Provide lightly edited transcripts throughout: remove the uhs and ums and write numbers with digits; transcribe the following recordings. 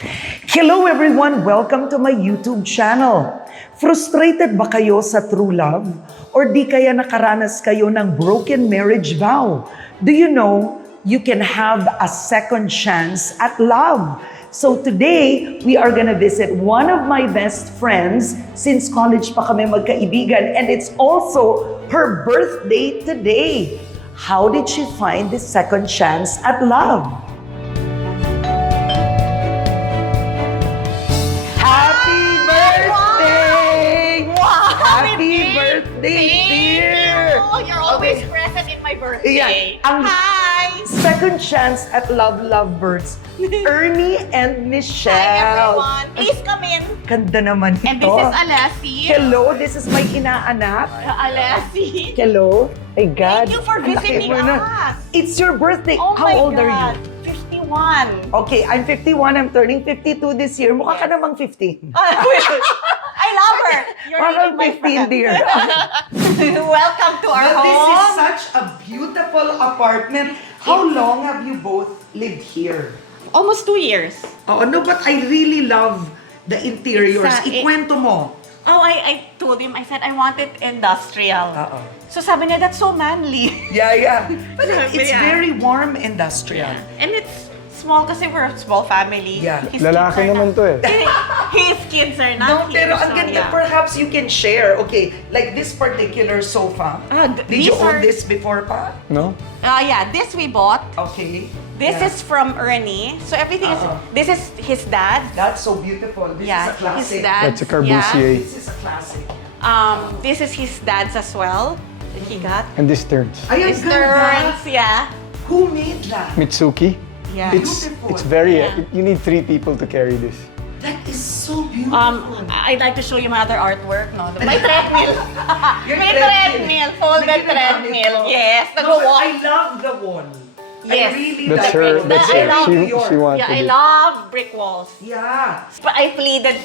Hello everyone! Welcome to my YouTube channel. Frustrated ba kayo sa true love? Or di kaya nakaranas kayo ng broken marriage vow? Do you know you can have a second chance at love? So today, we are gonna visit one of my best friends since college pa kami magkaibigan, and it's also her birthday today. How did she find this second chance at love? Happy birthday! Wow! Happy birthday, dear! You're always Okay. present in my birthday. Yeah, ang Hi! second chance at lovebirds, Ernie and Michelle. Hi, everyone. Please come in. Ganda naman ito. And this is Alessi. Hello, this is my inaanak. Alessi. Hello. My God. Thank you for ang laki visiting mo na. us. It's your birthday. Oh How my old God. are you? 51. Okay, I'm 51. I'm turning 52 this year. Mukha ka namang 15. I love her. You're Parang really my 15, friend. dear. Welcome to our But home. this is such a beautiful apartment. How long have you both lived here? Almost 2 years. Oh, no, but I really love the interiors. Ikwento mo. Oh, I told him, I said, I want it industrial. Uh-oh. So sabi niya, that's so manly. Yeah. But it's Yeah. very warm industrial. And it's small kasi we're a small family. Yeah. His Lalaki kids are naman not- to eh. His kids are No, not here. pero ang so, ganda, yeah. perhaps you can share. Okay, like this particular sofa. Did you these own are- this before pa? No? Yeah, this we bought. Okay. This Yeah. is from Ernie. So everything Uh-uh. is, this is his dad. That's so beautiful. This Yeah, is a classic. his dad. That's a Corbusier. This is a classic. This is his dad's as well. That he got. And this turns. Ay, ang His ganda. turns, yeah. Who made that? Mitsuki. Yeah. Beautiful. It's very, Yeah. you need 3 people to carry this. That is so beautiful. I'd like to show you my other artwork, no? My treadmill. Your My treadmill. folded May ginagamit treadmill. mo. Yes, No, but nag-walk. I love the wall. Yes. I really That's like her, it. that's I her. love New York. She wanted Yeah, I it. love brick walls. Yeah. But I pleaded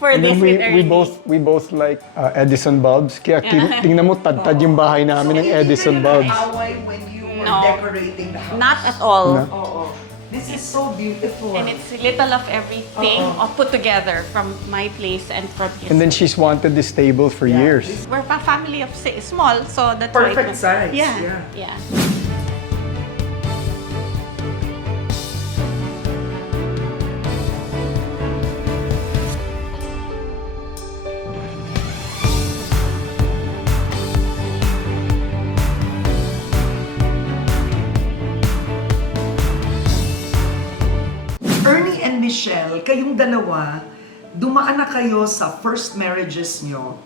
for And this then with Ernie. we both like Edison bulbs. Kaya tingnan mo, tad yung bahay namin ng Edison bulbs. Away when you were No. decorating the house. Not at all. No. Oo. This is so beautiful. And it's little of everything all put together from my place and from his. And then she's wanted this table for years. We're a family of small, so that's Perfect why size, yeah. Yeah. Ernie and Michelle, kayong dalawa, dumaan na kayo sa first marriages nyo,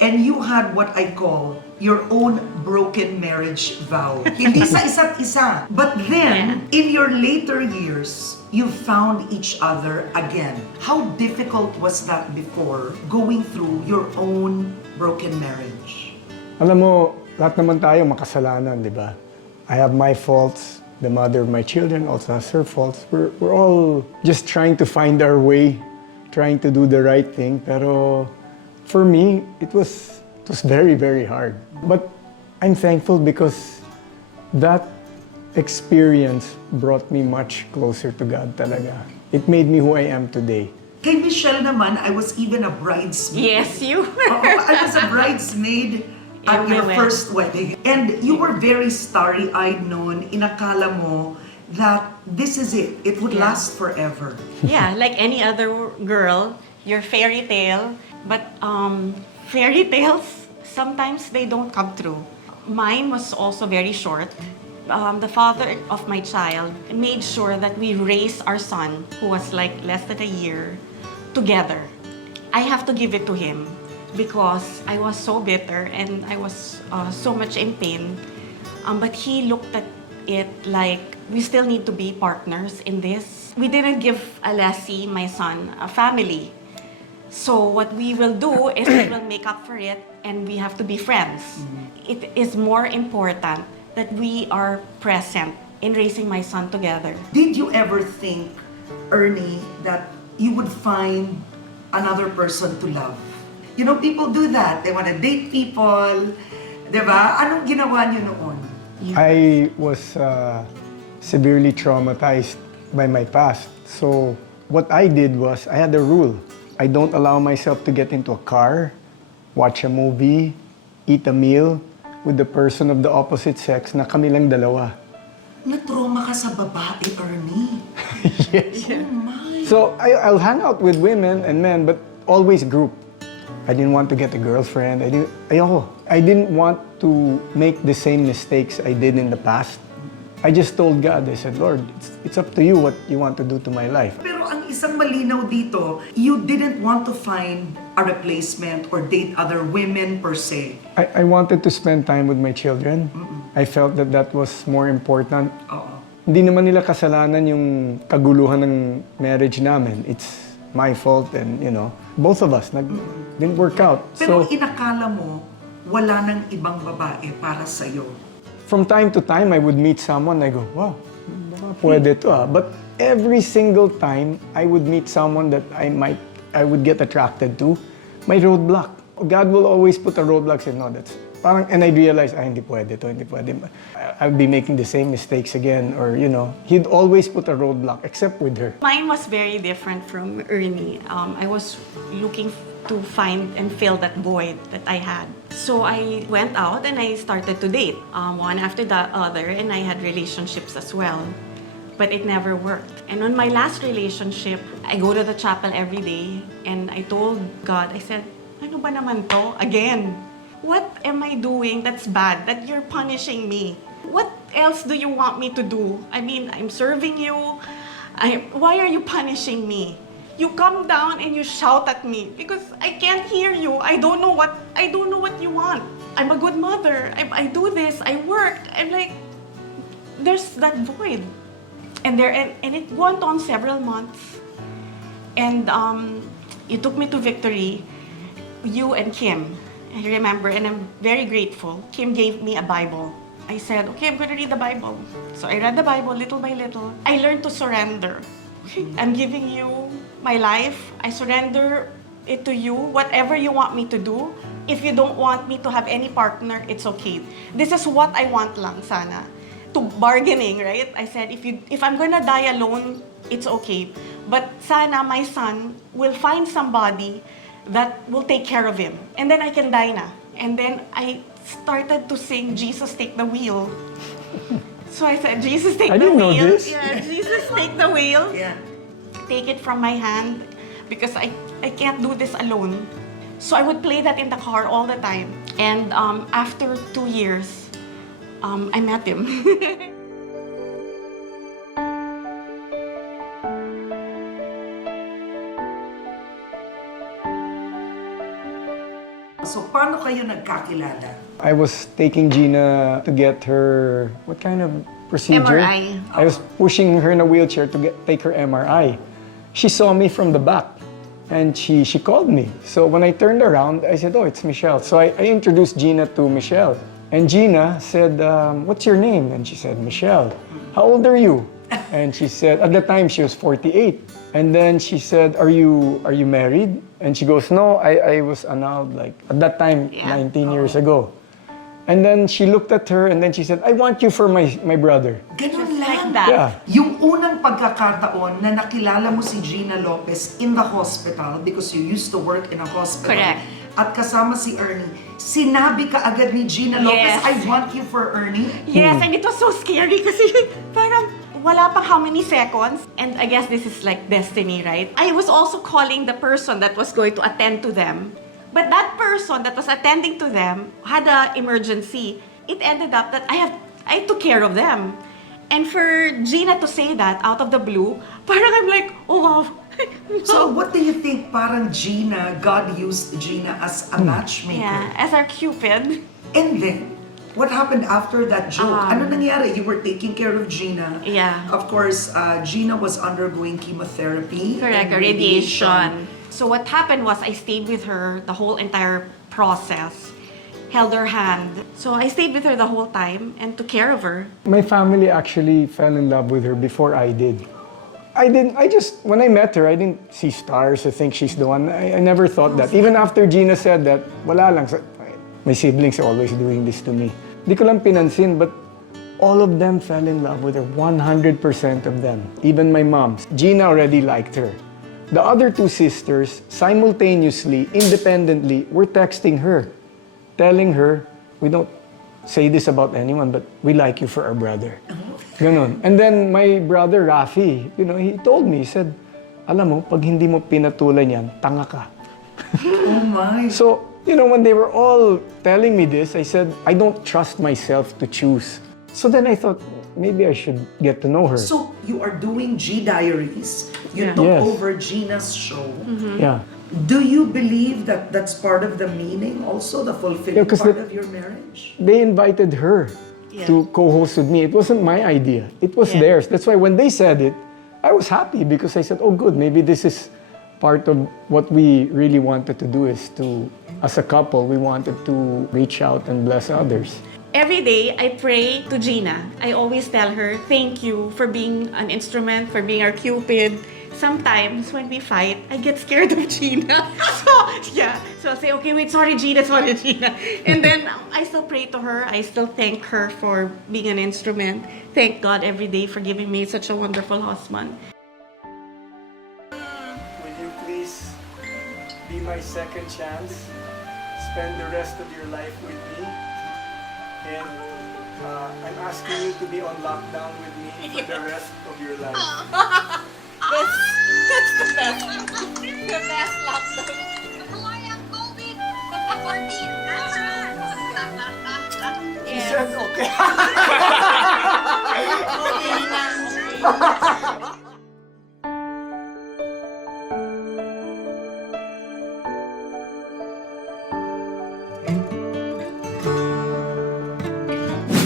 and you had what I call your own broken marriage vow. Hindi sa isa't isa. But then, in your later years, you found each other again. How difficult was that before, going through your own broken marriage? Alam mo, lahat naman tayo makasalanan, di ba? I have my faults. The mother of my children also has her faults. We're all just trying to find our way, trying to do the right thing. Pero for me, it was very, very hard. But I'm thankful because that experience brought me much closer to God talaga. It made me who I am today. Kay Michelle naman, I was even a bridesmaid. Yes, you. I was a bridesmaid at your Everywhere. first wedding. And you were very starry-eyed noon. Inakala mo that this is it. It would Yeah. last forever. Yeah, like any other girl, your fairy tale. But fairy tales, sometimes they don't come true. Mine was also very short. The father of my child made sure that we raised our son, who was like less than a year, together. I have to give it to him because I was so bitter and I was so much in pain. But he looked at it like we still need to be partners in this. We didn't give Alessi, my son, a family. So what we will do is we will make up for it and we have to be friends. It is more important that we are present in raising my son together. Did you ever think, Ernie, that you would find another person to love? You know, people do that. They want to date people. Diba? Anong ginawa niyo noon? I was severely traumatized by my past. So what I did was, I had a rule. I don't allow myself to get into a car, watch a movie, eat a meal with the person of the opposite sex na kami lang dalawa. Na-trauma ka sa babae, Ernie. Yes. Oh my. So I'll hang out with women and men, but always group. I didn't want to get a girlfriend. I didn't want to make the same mistakes I did in the past. I just told God, I said, Lord, it's up to you what you want to do to my life. Pero ang isang malinaw dito, you didn't want to find a replacement or date other women per se. I wanted to spend time with my children. I felt that that was more important. Oo. Hindi naman nila kasalanan yung kaguluhan ng marriage namin. It's my fault and, both of us didn't work out. Pero So, inakala mo, wala nang ibang babae para sa'yo. from time to time, I would meet someone, I go, wow, baka pwede to ah. But every single time I would meet someone that I would get attracted to, may roadblock. God will always put a roadblock, say, no, that's, parang, and I realized, hindi pwede to, hindi pwede. I'll be making the same mistakes again, or, He'd always put a roadblock, except with her. Mine was very different from Ernie. I was looking to find and fill that void that I had. So I went out and I started to date, one after the other, and I had relationships as well. But it never worked. And on my last relationship, I go to the chapel every day, and I told God, I said, ano ba naman to? Again, what am I doing that's bad, that you're punishing me? What else do you want me to do? I mean, I'm serving you. Why are you punishing me? You come down and you shout at me because I can't hear you. I don't know what you want. I'm a good mother. I do this. I work. I'm like, there's that void, and it went on several months, and you took me to Victory, you and Kim. I remember, and I'm very grateful. Kim gave me a Bible. I said, okay, I'm going to read the Bible. So I read the Bible little by little. I learned to surrender. I'm giving you my life. I surrender it to you. Whatever you want me to do. If you don't want me to have any partner, it's okay. This is what I want lang, sana. To bargaining, right? I said, if I'm gonna die alone, it's okay. But sana my son will find somebody that will take care of him. And then I can die na. And then I started to sing, Jesus, take the wheel. So I said, Jesus, take I the didn't know wheel. this. Yeah, Jesus, take the wheel. Yeah. Take it from my hand because I can't do this alone. So I would play that in the car all the time. And after 2 years, I met him. So, paano kayo nagkakilala? I was taking Gina to get her, what kind of procedure? MRI. I was pushing her in a wheelchair to take her MRI. She saw me from the back and she called me. So when I turned around, I said, oh, it's Michelle. So I introduced Gina to Michelle. And Gina said, what's your name? And she said, Michelle. How old are you? And she said, at the time she was 48. And then she said, are you married? And she goes, no, I was annulled, like at that time, Yeah. 19 years ago. And then she looked at her and then she said, I want you for my brother. Ganun Just lang. like that. Yeah. Yung unang pagkakataon na nakilala mo si Gina Lopez in the hospital because you used to work in a hospital. Correct. At kasama si Ernie, sinabi ka agad ni Gina Lopez, Yes. I want you for Ernie. Yes, and it was so scary kasi parang wala pa how many seconds. And I guess this is like destiny, right? I was also calling the person that was going to attend to them. But that person that was attending to them had an emergency. It ended up that I took care of them. And for Gina to say that out of the blue, parang I'm like, oh wow. So what do you think parang Gina, God used Gina as a matchmaker? Yeah, as our Cupid. And then, what happened after that joke? Ano nangyari? You were taking care of Gina. Yeah. Of course, Gina was undergoing chemotherapy. Correct, and radiation. So what happened was I stayed with her the whole entire process, held her hand. So I stayed with her the whole time and took care of her. My family actually fell in love with her before I did. When I met her, I didn't see stars to think she's the one. I never thought that. Even after Gina said that, wala lang. My siblings are always doing this to me. Di ko lang pinansin, but all of them fell in love with her, 100% of them. Even my mom. Gina already liked her. The other two sisters, simultaneously, independently, were texting her, telling her, we don't say this about anyone, but we like you for our brother. Ganon. And then my brother, Rafi, he told me, he said, alam mo, pag hindi mo pinatulan yan, tanga ka. Oh my. So, when they were all telling me this, I said, I don't trust myself to choose. So then I thought, maybe I should get to know her. So you are doing G Diaries. You Yeah. took Yes. over Gina's show. Yeah. Do you believe that that's part of the meaning also, the fulfilling Yeah, 'cause part the- of your marriage? They invited her Yeah. to co-host with me. It wasn't my idea. It was Yeah. theirs. That's why when they said it, I was happy because I said, oh good, maybe this is part of what we really wanted to do is to, as a couple, we wanted to reach out and bless others. Every day, I pray to Gina. I always tell her, thank you for being an instrument, for being our Cupid. Sometimes when we fight, I get scared of Gina. So I'll say, okay, wait, sorry Gina. And then I still pray to her. I still thank her for being an instrument. Thank God every day for giving me such a wonderful husband. Will you please be my second chance? Spend the rest of your life with me. And I'm asking you to be on lockdown with me for the rest of your life. That's the best. The best lockdown. She said, okay.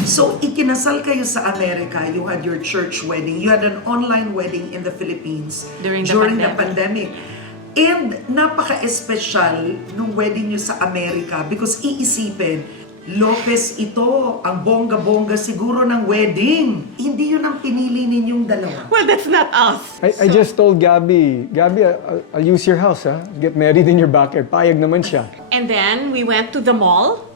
So, ikinasal kayo sa Amerika. You had your church wedding. You had an online wedding in the Philippines During the pandemic. And napaka-espesyal nung wedding nyo sa Amerika because iisipin, Lopez ito, ang bongga-bongga siguro ng wedding. Hindi yun ang pinili ninyong dalawa. Well, that's not us. I just told Gabby, I'll use your house, ha? Get married in your backyard. Payag naman siya. And then we went to the mall.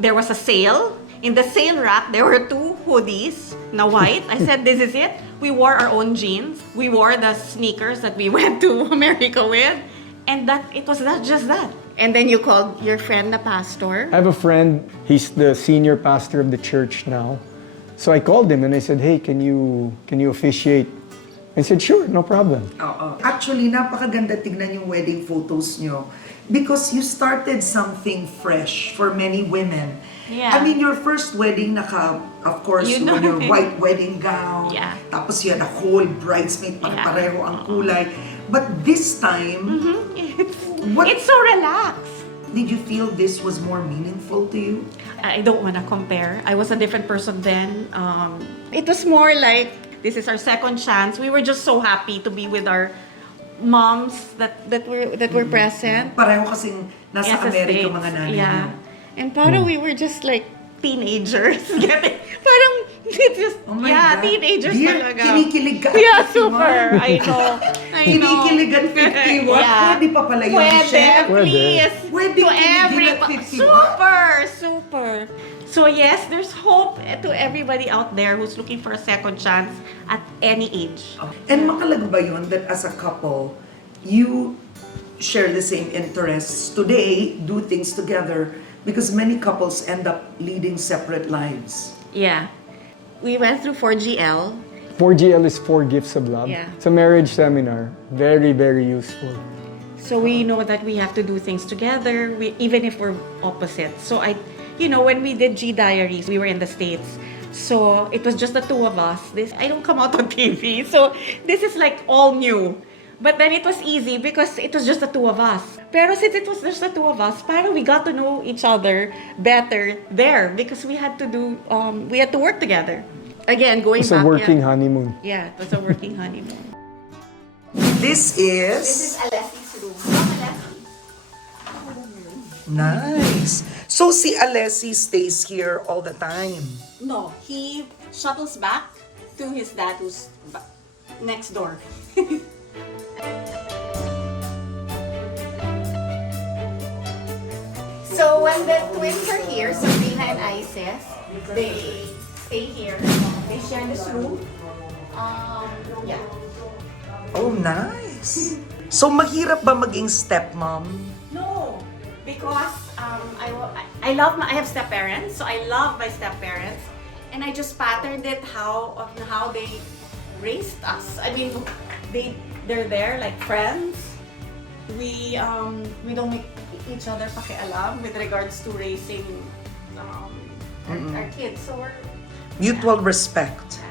There was a sale. In the sale rack, there were two hoodies na white. I said, this is it. We wore our own jeans. We wore the sneakers that we went to America with. And it was just that. And then you called your friend na pastor. I have a friend, he's the senior pastor of the church now. So I called him and I said, hey, can you officiate? I said, sure, no problem. Oo. Actually, napakaganda tignan yung wedding photos nyo because you started something fresh for many women. Yeah. I mean, your first wedding, of course, You know your it. white wedding gown. Yeah. Tapos you had a whole bridesmaid, pare-pareho ang kulay. But this time, What- It's so relaxed. did you feel this was more meaningful to you? I don't want to compare. I was a different person then. It was more like, this is our second chance. We were just so happy to be with our moms that were present. Pareho kasing nasa Yes, Amerika States. mga nanay Yeah. nyo. And parang we were just like teenagers. Parang it's just, Oh my yeah, God. teenagers Dear, talaga. kinikilig ka at Yeah, 51. super. I know. Kinikilig at 51? Pwede pa pala yun, Pwede, Michelle? please. Pwede To kiligin at every 51? super. So yes, there's hope to everybody out there who's looking for a second chance at any age. And makalag ba yun that as a couple, you share the same interests today, do things together, because many couples end up leading separate lives. Yeah. We went through 4GL. 4GL is 4 Gifts of Love. Yeah. It's a marriage seminar. Very, very useful. So we know that we have to do things together, even if we're opposite. So when we did G Diaries, we were in the States. So it was just the two of us. I don't come out on TV. So this is like all new. But then it was easy because it was just the two of us. Pero since it was just the two of us, parang we got to know each other better there because we had to work together. Again, going It's back. a working honeymoon. Yeah, it was a working honeymoon. This is Alessi's room. nice. So si Alessi stays here all the time. No, he shuttles back to his dad who's next door. So when the twins are here, Sabrina and Isis, stay here. They share this room. Yeah. Oh, nice. So, mahirap ba maging stepmom? No, because I love I have step parents, so I love my step parents, and I just patterned it on how they raised us. I mean, they're there like friends. We don't make each other pakialam with regards to raising our kids. So we're Mutual respect.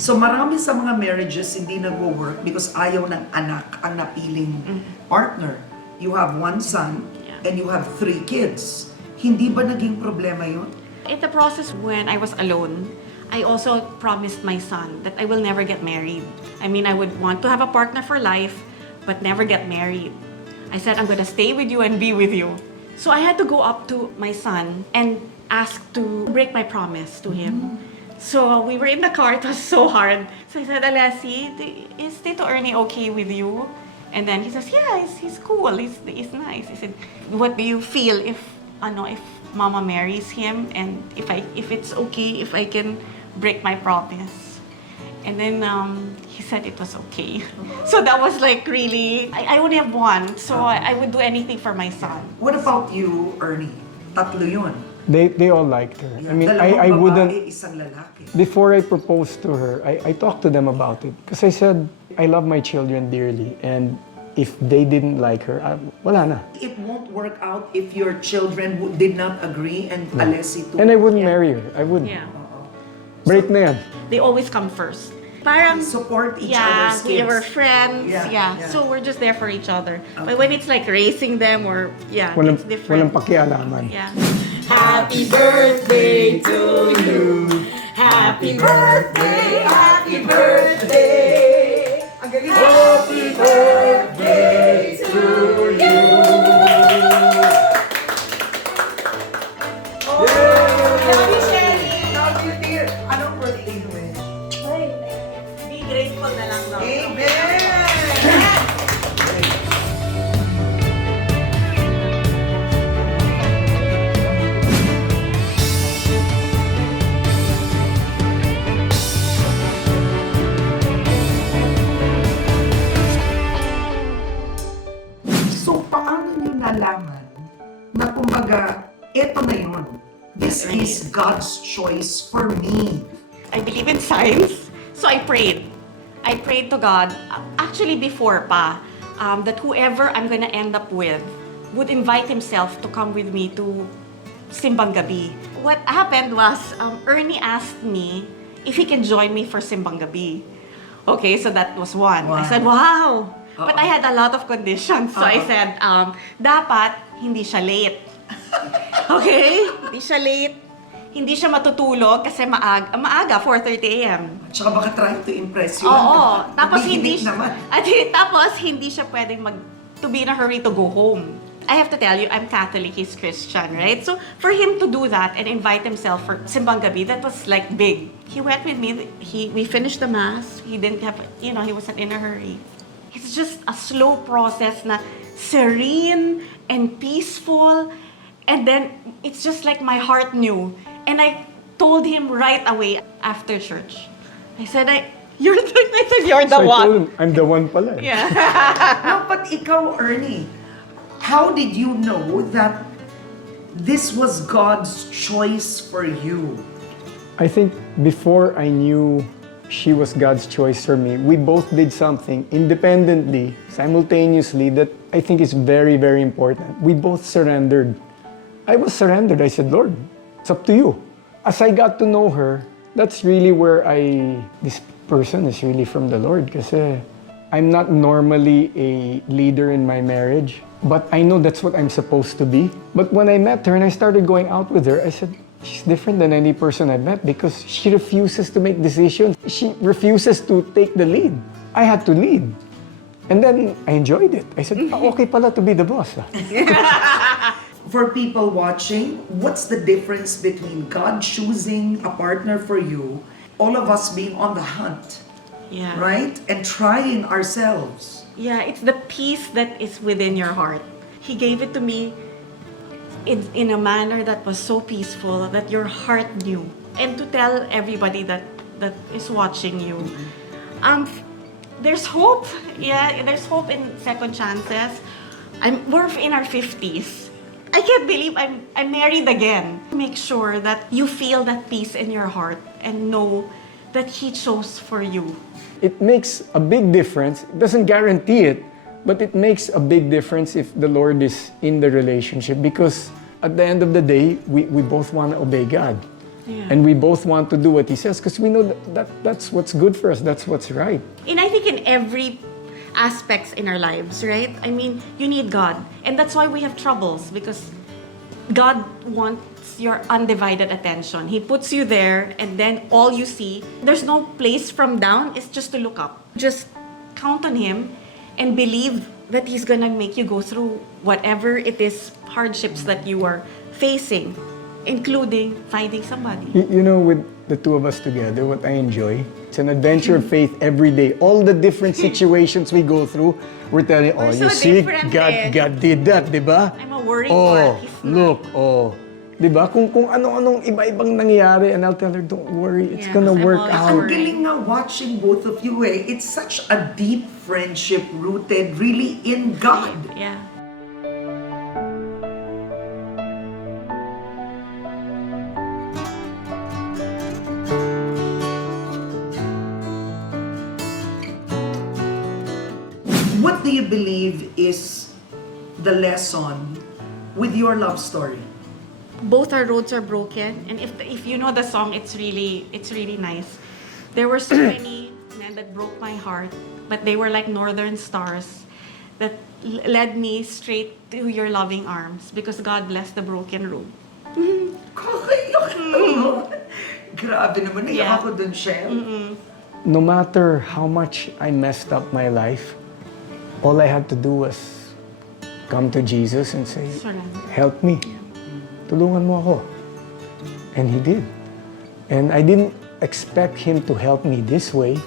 So marami sa mga marriages hindi nagwo-work because ayaw ng anak ang napiling partner. You have one son and you have 3 kids. Hindi ba naging problema yun? in the process when I was alone, I also promised my son that I will never get married. I mean, I would want to have a partner for life, but never get married. I said, I'm gonna stay with you and be with you. So I had to go up to my son and ask to break my promise to him. So we were in the car, it was so hard. So I said, Alessi, is Tito Ernie okay with you? And then he says, yeah, he's cool, he's nice. I said, what do you feel if Mama marries him and if it's okay, if I can break my promise? And then he said it was okay. So that was like really, I only have one, so I would do anything for my son. What about you, Ernie? Tatlo yun. They all liked her. I mean, Dalawang I wouldn't... babae, isang lalaki. Before I proposed to her, I talked to them about it. Because I said, I love my children dearly. And if they didn't like her, wala na. It won't work out if your children did not agree and Alessi too. And I wouldn't marry her. I wouldn't. Yeah. Break na yan. They always come first. Parang, Support each yeah, other's we kids. were friends. Yeah, Yeah, yeah. so we're just there for each other. Okay. But when it's like raising them or, yeah, Walang, it's different. walang pakialaman. Yeah. Happy birthday to you. Happy birthday, happy birthday. Happy birthday to you. Happy Shelly. Love you, dear. Anong birthday wish? Be grateful na lang, no? Amen! So, paano nyo nalaman na kumbaga, eto na yun. This is God's choice for me. I believe in signs, so I prayed. I prayed to God, actually before pa, that whoever I'm gonna end up with would invite himself to come with me to Simbang Gabi. What happened was, Ernie asked me if he can join me for Simbang Gabi. Okay, so that was one. I said, wow! But I had a lot of conditions. So I said, dapat hindi siya late. Okay? Hindi siya late. Hindi siya matutulog kasi maaga 4:30 a.m. Tsaka baka trying to impress you. Oo. Tapos hindi naman. tapos hindi siya pwedeng to be in a hurry to go home. I have to tell you, I'm Catholic, he's Christian, right? So for him to do that and invite himself for Simbang Gabi, that was like big. He went with me. We finished the mass. He didn't have, he wasn't in a hurry. It's just a slow process na serene and peaceful. And then it's just like my heart knew. And I told him right away after church. I said, you're the So I one. told him, I'm the one pala. Yeah. No, but ikaw, Ernie, how did you know that this was God's choice for you? I think before I knew she was God's choice for me, we both did something independently, simultaneously, that I think is very, very important. We both surrendered. I was surrendered. I said, Lord, it's up to you. As I got to know her, that's really where this person is really from the Lord. Kasi I'm not normally a leader in my marriage, but I know that's what I'm supposed to be. But when I met her and I started going out with her, I said, she's different than any person I've met because she refuses to make decisions. She refuses to take the lead. I had to lead. And then I enjoyed it. I said, okay pala to be the boss. For people watching, what's the difference between God choosing a partner for you, all of us being on the hunt, Yeah. right? And trying ourselves. Yeah, it's the peace that is within your heart. He gave it to me in a manner that was so peaceful that your heart knew. And to tell everybody that is watching you, there's hope. Yeah, there's hope in second chances. We're in our 50s. I can't believe I'm married again. Make sure that you feel that peace in your heart and know that He chose for you. It makes a big difference. It doesn't guarantee it, but it makes a big difference if the Lord is in the relationship, because at the end of the day, we both want to obey God. Yeah. And we both want to do what He says because we know that's what's good for us, that's what's right. And I think in every aspects in our lives, right? I mean, you need God. And that's why we have troubles, because God wants your undivided attention. He puts you there, and then all you see, there's no place from down, it's just to look up. Just count on Him and believe that He's gonna make you go through whatever it is, hardships that you are facing, including finding somebody. You know, with the two of us together, what I enjoy, it's an adventure of faith every day. All the different situations we go through, we're telling, oh, We're you so see, different God did that, di ba? I'm a worried Oh, part. He's not. look, oh. Di ba? Kung ano-anong iba-ibang nangyayari, and I'll tell her, don't worry, it's Yeah, gonna I'm work always out. Ang galing nga watching both of you eh. It's such a deep friendship rooted really in God. Yeah. What do you believe is the lesson with your love story? Both our roads are broken, and if you know the song, it's really nice. There were so many men that broke my heart, but they were like northern stars that led me straight to your loving arms, because God blessed the broken road. Kakayak naman. Grabe naman, naiyak Yeah. ako dun, Shell. No matter how much I messed up my life, all I had to do was come to Jesus and say, Surrender. help me. Tulungan mo ako. And He did. And I didn't expect Him to help me this way.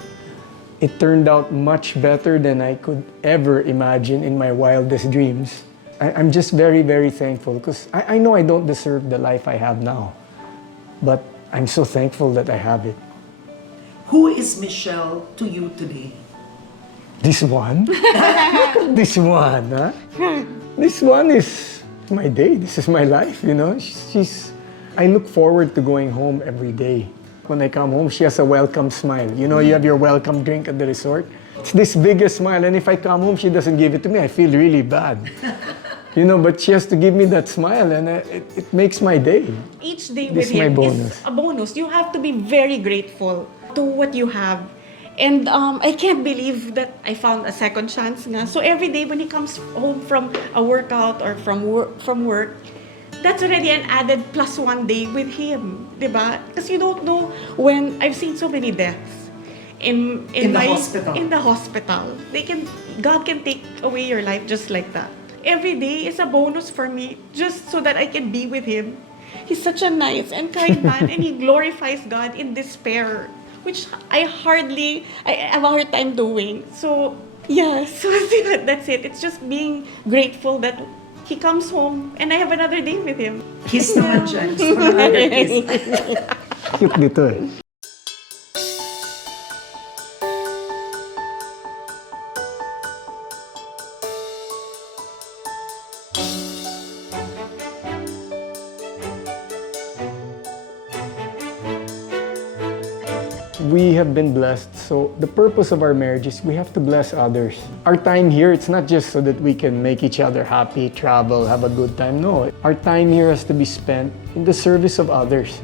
It turned out much better than I could ever imagine in my wildest dreams. I'm just very, very thankful, because I know I don't deserve the life I have now. But I'm so thankful that I have it. Who is Michelle to you today? This one? This one, huh? This one is my day. This is my life, you know? I look forward to going home every day. When I come home, she has a welcome smile. You know, you have your welcome drink at the resort. It's this biggest smile, and if I come home, she doesn't give it to me, I feel really bad. You know, but she has to give me that smile, and it makes my day. Each day This with is my Him bonus. is a bonus. You have to be very grateful to what you have. And I can't believe that I found a second chance nga. So every day when he comes home from a workout or from work, that's already an added +1 day with him, diba? Because you don't know when. I've seen so many deaths in the hospital. In the hospital, God can take away your life just like that. Every day is a bonus for me, just so that I can be with him. He's such a nice and kind man, and he glorifies God in despair, which I have a hard time doing. So, yeah, so that's it. It's just being grateful that he comes home and I have another day with him. Kiss naman dyan. Gusto ko ng other kiss. Cute dito eh. We have been blessed, so the purpose of our marriage is we have to bless others. Our time here, it's not just so that we can make each other happy, travel, have a good time. No, our time here has to be spent in the service of others.